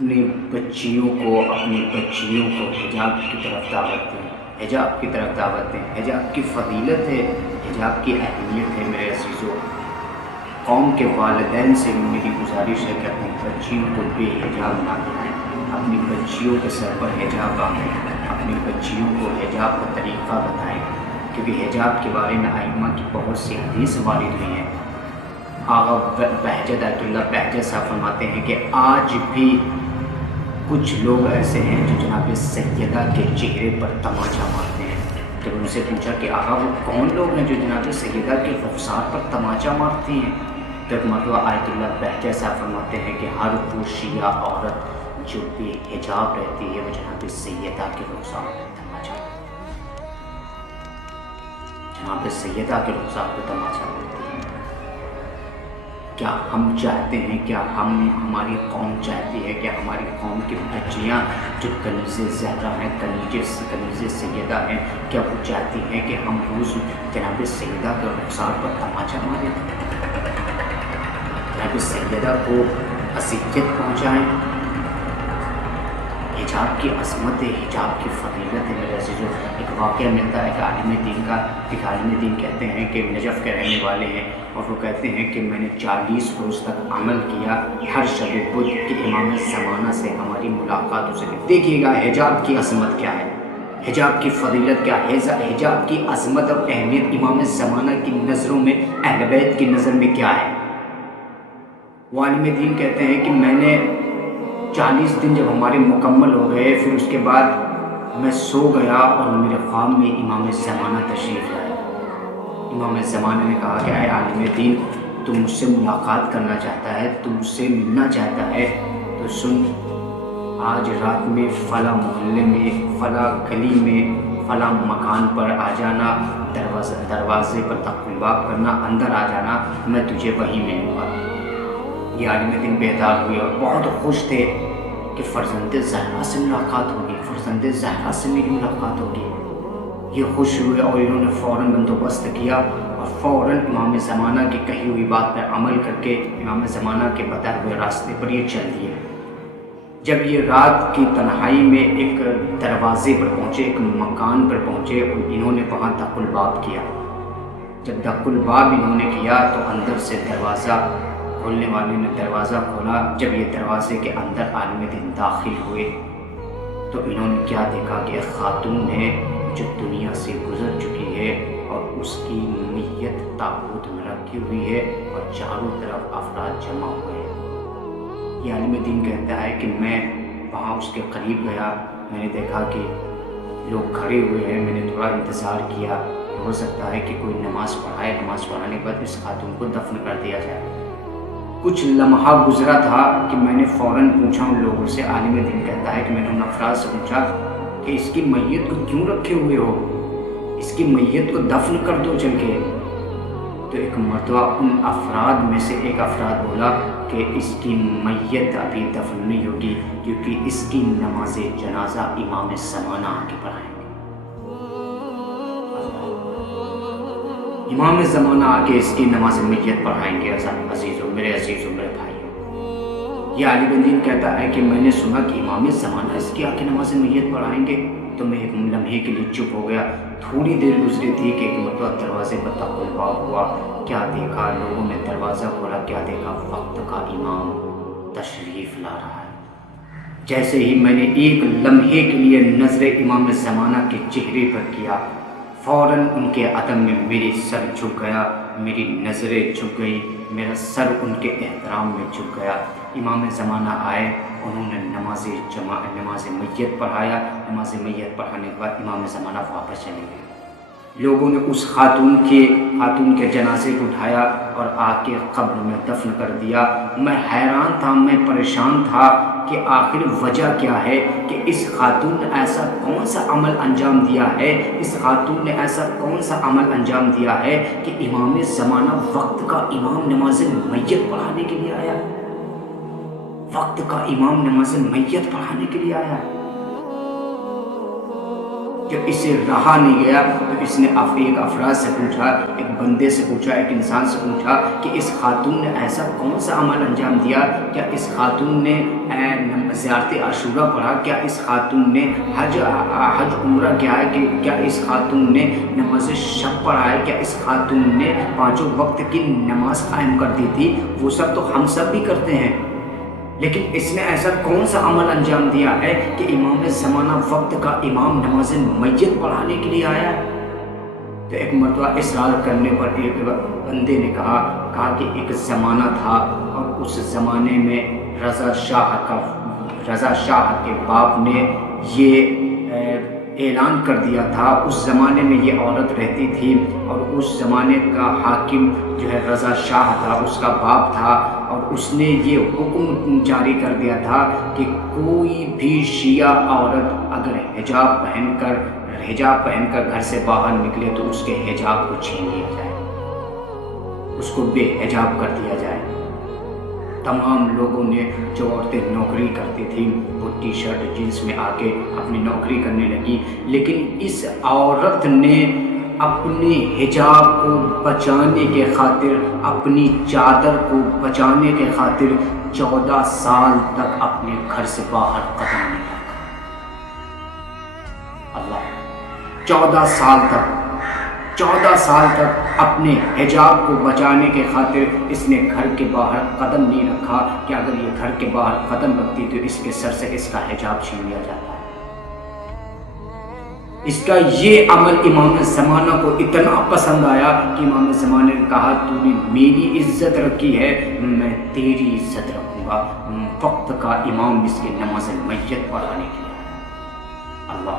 اپنی بچیوں کو حجاب کی طرف دعوت دیں، حجاب کی طرف دعوت دیں۔ حجاب کی فضیلت ہے، حجاب کی اہمیت ہے میرے عزیزو۔ قوم کے والدین سے میری گزارش ہے کہ اپنی بچیوں کو بے حجاب نہ دکھائیں، اپنی بچیوں کے سر پر حجاب باندھیں، اپنی بچیوں کو حجاب کا طریقہ بتائیں، کیونکہ حجاب کے بارے میں ائمہ کی بہت سی حدیث وارد ہوئی ہیں۔ آغا بہجت آیت اللہ بہجت صاحب فرماتے ہیں کہ آج بھی کچھ لوگ ایسے ہیں جو جناب سیدہ کے چہرے پر تماچا مارتے ہیں۔ جب ان سے پوچھا کہ آغا وہ کون لوگ ہیں جو جناب سیدہ کے رخسار پر تماچا مارتے ہیں، تو ایک مرتبہ آیت اللہ بہجت صاحب فرماتے ہیں کہ ہر وہ شیعہ عورت جو بے حجاب رہتی ہے وہ جناب سیدہ کے رخسار پر تماچا، جناب سیدہ کے رخسار پر تماچا مارتی ہے۔ کیا ہم چاہتے ہیں، کیا ہماری قوم چاہتی ہے کہ ہماری قوم کی بچیاں جو کنیز زہرا ہیں، کنیز سیدہ ہیں، کیا وہ چاہتی ہیں کہ ہم روز جناب سیدہ کے رخسار پر تماچا ماریں، جناب سیدہ کو اذیت پہنچائیں؟ حجاب کی عظمت ہے، حجاب کی فضیلت ہے میرے عزیزو۔ ایک واقعہ ملتا ہے کہ ایک عالم دین کہتے ہیں کہ نجف کے رہنے والے ہیں، اور وہ کہتے ہیں کہ میں نے 40 روز تک عمل کیا ہر شب بدھ کہ امام زمانہ سے ہماری ملاقات ہو سکے۔ دیکھیے گا حجاب کی عظمت کیا ہے، حجاب کی فضیلت کیا ہے، حجاب کی عظمت اور اہمیت امام زمانہ کی نظروں میں، اہل بیت کی نظر میں کیا ہے۔ وہ عالم دین کہتے ہیں کہ میں نے 40 دن جب ہمارے مکمل ہو گئے، پھر اس کے بعد میں سو گیا اور میرے خواب میں امام زمانہ تشریف لائے۔ امام زمانہ نے کہا کہ اے عالم دین، تو مجھ سے ملاقات کرنا چاہتا ہے، تو مجھ سے ملنا چاہتا ہے، تو سن، آج رات میں فلاں محلے میں، فلاں گلی میں، فلاں مکان پر آ جانا، دروازے پر دق الباب کرنا، اندر آ جانا، میں تجھے وہیں ملوں گا۔ یہ عالم دین بیدار ہوئے اور بہت خوش تھے کہ فرزند زہرا سے ملاقات ہوگی، فرزند زہرا سے میری ملاقات ہوگی۔ یہ خوش ہوئے اور انہوں نے فوراً بندوبست کیا اور فوراً امام زمانہ کی کہی ہوئی بات پر عمل کر کے امام زمانہ کے بتائے ہوئے راستے پر یہ چل دیے۔ جب یہ رات کی تنہائی میں ایک دروازے پر پہنچے، ایک مکان پر پہنچے، انہوں نے وہاں دق الباب کیا۔ جب دق الباب انہوں نے کیا تو اندر سے دروازہ کھولنے والے نے دروازہ کھولا۔ جب یہ دروازے کے اندر عالم دین داخل ہوئے تو انہوں نے کیا دیکھا کہ ایک خاتون ہے جو دنیا سے گزر چکی ہے اور اس کی میت تابوت میں رکھی ہوئی ہے اور چاروں طرف افراد جمع ہوئے ہیں۔ یہ عالم دین کہتا ہے کہ میں وہاں اس کے قریب گیا، میں نے دیکھا کہ لوگ کھڑے ہوئے ہیں، میں نے تھوڑا انتظار کیا، ہو سکتا ہے کہ کوئی نماز پڑھائے، نماز پڑھانے کے بعد اس خاتون کو دفن کر دیا جائے۔ کچھ لمحہ گزرا تھا کہ میں نے فوراً پوچھا ان لوگوں سے، عالم دین کہتا ہے کہ میں نے ان افراد سے پوچھا کہ اس کی میت کو کیوں رکھے ہوئے ہو، اس کی میت کو دفن کر دو چل کے۔ تو ایک مرتبہ ان افراد میں سے ایک افراد بولا کہ اس کی میت ابھی دفن نہیں ہوگی کیونکہ اس کی نماز جنازہ امام زمانہ آ کے پڑھائیں گے، امام زمانہ آ کے اس کی نماز میت پڑھائیں گے۔ عزیزوں، میرے عزیزوں، میرے بھائیوں، یہ عالم دین کہتا ہے کہ میں نے سنا کہ امام زمانہ اس کی آ کے نماز میت پڑھائیں گے، تو میں ایک لمحے کے لیے چپ ہو گیا۔ تھوڑی دیر گزری تھی کہ ایک مرتبہ دروازے پر دق الباب ہوا، کیا دیکھا، لوگوں نے دروازہ کھولا، کیا دیکھا، وقت کا امام تشریف لا رہا ہے۔ جیسے ہی میں نے ایک لمحے کے لیے نظر امام زمانہ کے چہرے پر کیا، فوراً ان کے عدم میں میری سر جھک گیا، میری نظریں جھک گئی، میرا سر ان کے احترام میں جھک گیا۔ امام زمانہ آئے، انہوں نے نماز میت پڑھایا، نماز میت پڑھانے کے بعد امام زمانہ واپس چلے گئے۔ لوگوں نے اس خاتون کے جنازے کو اٹھایا اور آ کے قبر میں دفن کر دیا۔ میں حیران تھا، میں پریشان تھا کہ آخر وجہ کیا ہے کہ اس خاتون نے ایسا کون سا عمل انجام دیا ہے، اس خاتون نے ایسا کون سا عمل انجام دیا ہے کہ امام زمانہ وقت کا امام نماز میت پڑھانے کے لیے آیا، وقت کا امام نماز میت پڑھانے کے لیے آیا۔ جب اسے رہا نہیں گیا تو اس نے ایک افراد سے پوچھا، ایک بندے سے پوچھا، ایک انسان سے پوچھا کہ اس خاتون نے ایسا کون سا عمل انجام دیا؟ کیا اس خاتون نے زیارت عاشورہ پڑھا؟ کیا اس خاتون نے حج عمرہ کیا ہے؟ کہ کیا اس خاتون نے نماز شب پڑھا ہے؟ کیا اس خاتون نے 5 وقت کی نماز قائم کر دی تھی؟ وہ سب تو ہم سب بھی کرتے ہیں، لیکن اس نے ایسا کون سا عمل انجام دیا ہے کہ امام زمانہ وقت کا امام نماز میت پڑھانے کے لیے آیا ہے؟ تو ایک مرتبہ اصرار کرنے پر ایک بندے نے کہا کہ ایک زمانہ تھا اور اس زمانے میں رضا شاہ کے باپ نے یہ اعلان کر دیا تھا۔ اس زمانے میں یہ عورت رہتی تھی اور اس زمانے کا حاکم جو ہے رضا شاہ تھا، اس کا باپ تھا، اور اس نے یہ حکم جاری کر دیا تھا کہ کوئی بھی شیعہ عورت اگر حجاب پہن کر گھر سے باہر نکلے تو اس کے حجاب کو چھین لیا جائے، اس کو بے حجاب کر دیا جائے۔ تمام لوگوں نے، جو عورتیں نوکری کرتی تھیں وہ ٹی شرٹ جینس میں آ کے اپنی نوکری کرنے لگی، لیکن اس عورت نے اپنے حجاب کو بچانے کے خاطر، اپنی چادر کو بچانے کے خاطر 14 سال تک اپنے گھر سے باہر قدم نہیں رکھا۔ اللہ، 14 سال تک اپنے حجاب کو بچانے کے خاطر اس نے گھر کے باہر قدم نہیں رکھا کہ اگر یہ گھر کے باہر قدم رکھتی تو اس کے سر سے اس کا حجاب چھین لیا جاتا ہے۔ اس کا یہ عمل امام زمانہ کو اتنا پسند آیا کہ امام زمانہ نے کہا تو نے میری عزت رکھی ہے، میں تیری عزت رکھوں گا۔ وقت کا امام اس کی نماز میت پڑھانے کے لیے اللہ